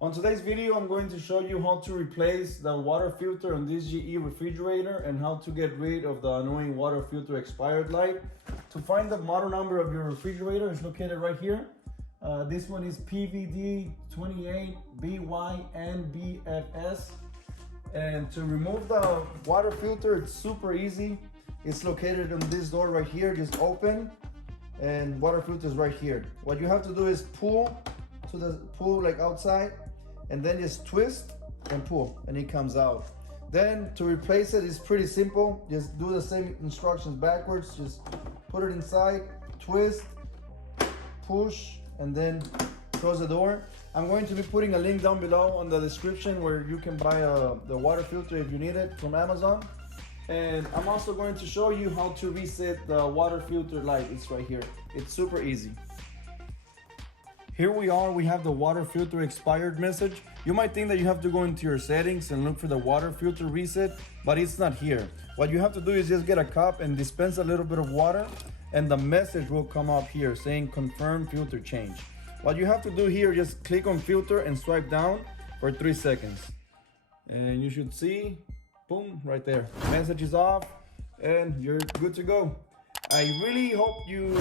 On today's video, I'm going to show you how to replace the water filter on this GE refrigerator and how to get rid of the annoying water filter expired light. To find the model number of your refrigerator, it's located right here. This one is PVD28BYNBFS. And to remove the water filter, it's super easy. It's located on this door right here. Just open, and water filter is right here. What you have to do is pull like outside, and then just twist and pull, and it comes out. Then to replace it is pretty simple. Just do the same instructions backwards. Just put it inside, twist, push, and then close the door. I'm going to be putting a link down below on the description where you can buy the water filter if you need it from Amazon. And I'm also going to show you how to reset the water filter light. It's right here. It's super easy. Here we are, we have the water filter expired message. You might think that you have to go into your settings and look for the water filter reset, but it's not here. What you have to do is just get a cup and dispense a little bit of water, and the message will come up here saying confirm filter change. What you have to do here, just click on filter and swipe down for 3 seconds. And you should see, boom, right there. Message is off and you're good to go. I really hope you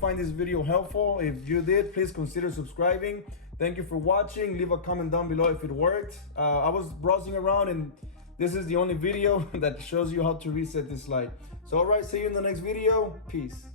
find this video helpful. If you did, please consider subscribing. Thank you for watching. Leave a comment down below if it worked. I was browsing around and this is the only video that shows you how to reset this light. So alright, see you in the next video. Peace.